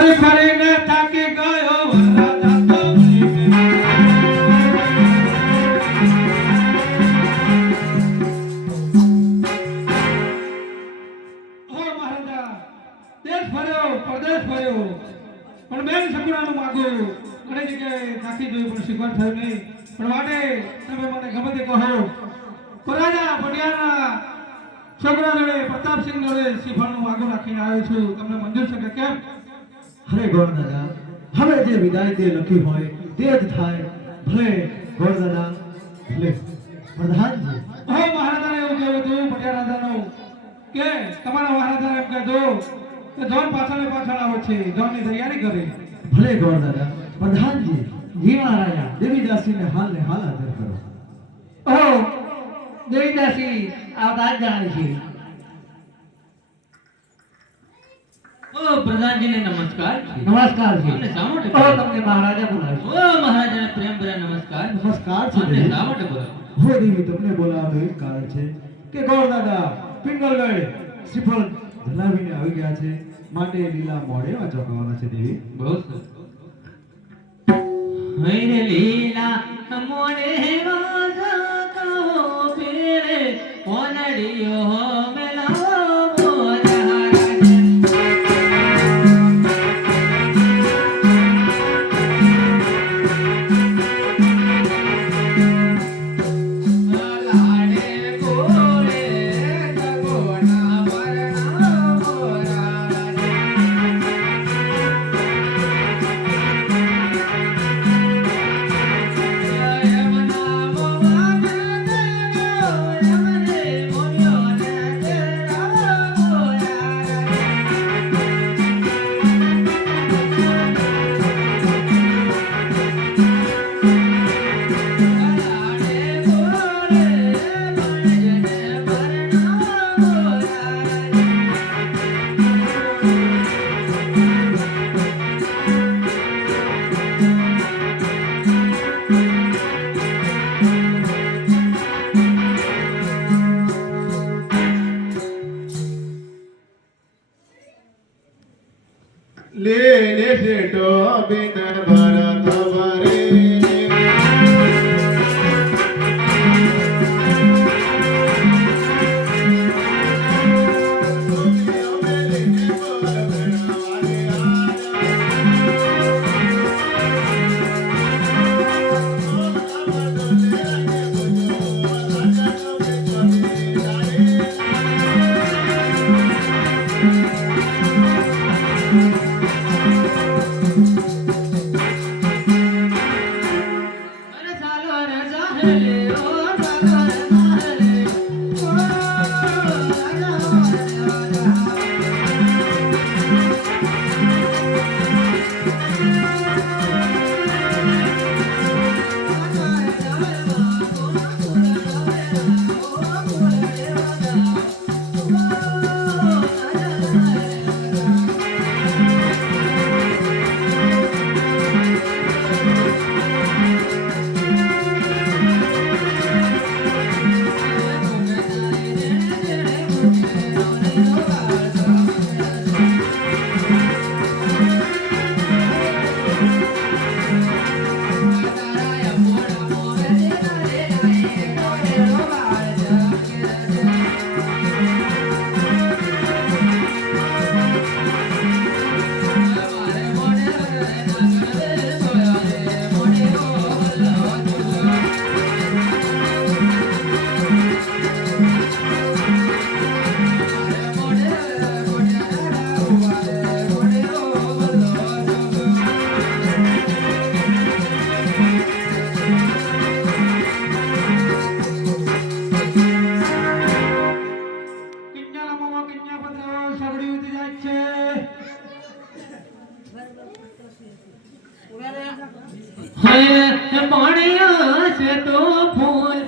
ફરી ફરીને થાકી ગયો પરદેશ ફર્યો પણ બેન સગુણાનું માગું. ઘણી જગ્યાએ નાખી જોયું પણ શિકાર થયું પણ માટે તમે મને ગમે તે કહો. કોરાના પટિયાના છોકરા જોડે પ્રતાપસિંહ જોડે શ્રીફળનું માગું રાખીને આવ્યો છું. તમને મંજૂર છે કે કેમ? અરે ગોળ દાદા હવે જે વિદાય તે લખી હોય તે જ થાય. ભલે ગોળ દાદા ભલે. પ્રધાનજી હો મહારાજાને એવું કહેવું હતું પટિયા રાજાનું કે તમારા મહારાજાને એમ કહેજો કે ધોન પાછળ પાછળ આવે છે જોનની તૈયારી કરે. ભલે ગોળ દાદા પ્રધાનજી જીવારાયા દેવીદાસીને હાલ ને હાલ હાજર કરો. ઓ દેવીદાસી આવતા જ જાણે છે. પ્રધાનજીને નમસ્કાર. નમસ્કાર છે તમને મહારાજા બોલાવે ઓ મહારાજાને પ્રેમ ભર્યા નમસ્કાર. નમસ્કાર છે હો દેવી તમને બોલાવે કારણ છે કે ગોળ દાદા પિંગલગઢ શ્રીફળ ધલાવીને આવી ગયા છે. માટે લીલા મોડે ચોંકાવવાના છે દેવી. બહુ સરસ. লেটে টবিন ভাই ও હે પાણીયા છે તો ફૂલ